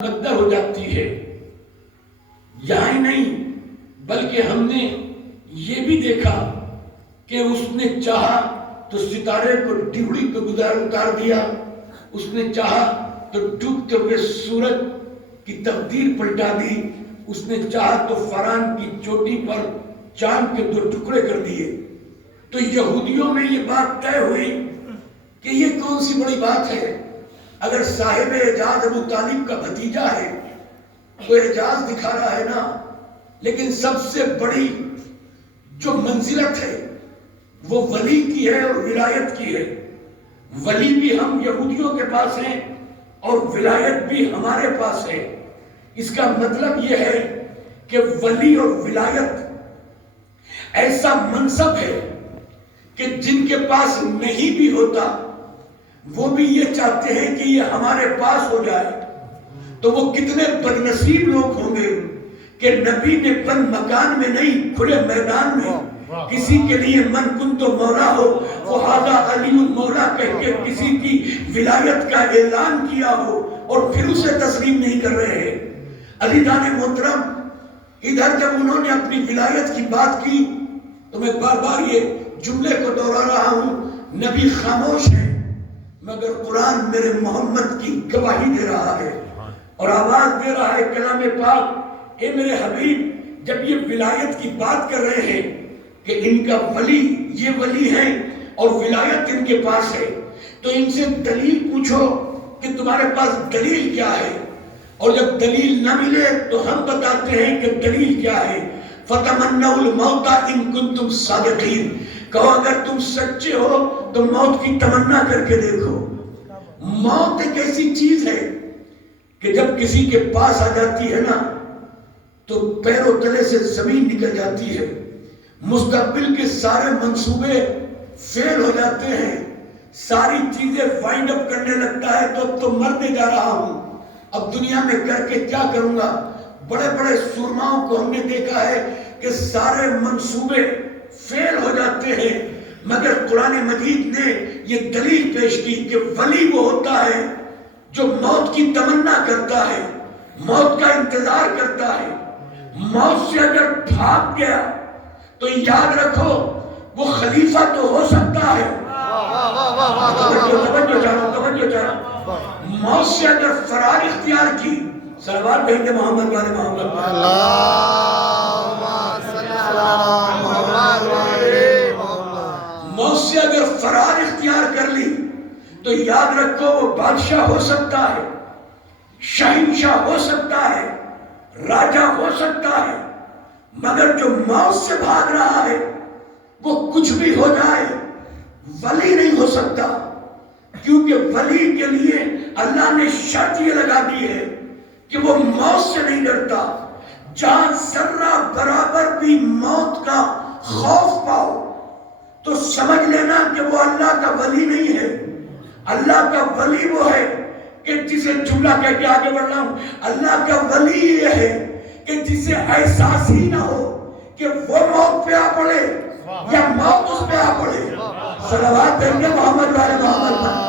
مقدر ہو جاتی ہے. یہاں ہی نہیں بلکہ ہم نے یہ بھی دیکھا کہ اس نے چاہا تو ستارے کو ڈبڑی کو اتار دیا، اس نے چاہا تو ڈوبتے ہوئے سورج کی تقدیر پلٹا دی، اس نے چاہا تو فران کی چوٹی پر چاند کے 2 ٹکڑے کر دیے. تو یہودیوں میں یہ بات طے ہوئی کہ یہ کون سی بڑی بات ہے. اگر صاحب اعجاز ابو طالب کا بھتیجا ہے تو اعجاز دکھا رہا ہے نا، لیکن سب سے بڑی جو منزلت ہے وہ ولی کی ہے اور ولایت کی ہے. ولی بھی ہم یہودیوں کے پاس ہیں اور ولایت بھی ہمارے پاس ہے. اس کا مطلب یہ ہے کہ ولی اور ولایت ایسا منصب ہے کہ جن کے پاس نہیں بھی ہوتا وہ بھی یہ چاہتے ہیں کہ یہ ہمارے پاس ہو جائے. تو وہ کتنے بدنصیب لوگ ہوں گے کہ نبی نے بند مکان میں نہیں، کھلے میدان میں کسی کے لیے من کن تو مولا ہو فہذا علی المولا کہہ کے کسی کی ولایت کا اعلان کیا ہو اور پھر اسے تسلیم نہیں کر رہے ہیں. علی جان محترم ادھر جب انہوں نے اپنی ولایت کی بات کی تو میں بار بار یہ جملے کو دوہرا رہا ہوں، نبی خاموش ہے مگر قرآن میرے محمد کی گواہی دے رہا ہے اور آواز دے رہا ہے کلام پاک. اے میرے حبیب، جب یہ ولایت کی بات کر رہے ہیں کہ ان کا ولی یہ ولی ہے اور ولایت ان کے پاس ہے، تو ان سے دلیل پوچھو کہ تمہارے پاس دلیل کیا ہے. اور جب دلیل نہ ملے تو ہم بتاتے ہیں کہ دلیل کیا ہے. فَتَمَنَّوُا الْمَوْتَ إِن كُنتُمْ صَادِقِينَ، کہو اگر تم سچے ہو تو موت کی تمنا کر کے دیکھو. موت ایک ایسی چیز ہے کہ جب کسی کے پاس آ جاتی ہے نا تو پیروں تلے سے زمین نکل جاتی ہے، مستقبل کے سارے منصوبے فیل ہو جاتے ہیں، ساری چیزیں وائنڈ اپ کرنے لگتا ہے. تو اب تو مرنے جا رہا ہوں، اب دنیا میں کر کے کیا کروں گا. بڑے بڑے سورماؤں کو ہم نے دیکھا ہے کہ سارے منصوبے فیل ہو جاتے ہیں، مگر قرآن مجید نے یہ دلیل پیش کی کہ ولی وہ ہوتا ہے جو موت کی تمنا کرتا ہے، موت کا انتظار کرتا ہے. موت سے اگر بھاگ گیا تو یاد رکھو وہ خلیفہ تو ہو سکتا ہے. توجہ چاہو. موت سے اگر فرار اختیار کی، صلوات بھیجتے محمد والے محمد، موت سے اگر فرار اختیار کر لی تو یاد رکھو وہ بادشاہ ہو سکتا ہے، شہنشاہ ہو سکتا ہے، راجہ ہو سکتا ہے، مگر جو موت سے بھاگ رہا ہے وہ کچھ بھی ہو جائے ولی نہیں ہو سکتا. کیونکہ ولی کے لیے اللہ نے شرط یہ لگا دی ہے کہ وہ موت سے نہیں ڈرتا. جہاں ذرہ برابر بھی موت کا خوف پاؤ تو سمجھ لینا کہ وہ اللہ کا ولی نہیں ہے. اللہ کا ولی وہ ہے کہ جسے جملہ کہہ کے آگے بڑھ رہا ہوں، اللہ کا ولی یہ ہے کہ جسے احساس ہی نہ ہو کہ وہ موت پہ آ پڑے یا موت اس پہ آ پڑے. صلوات بھیجتے محمد والے محمد.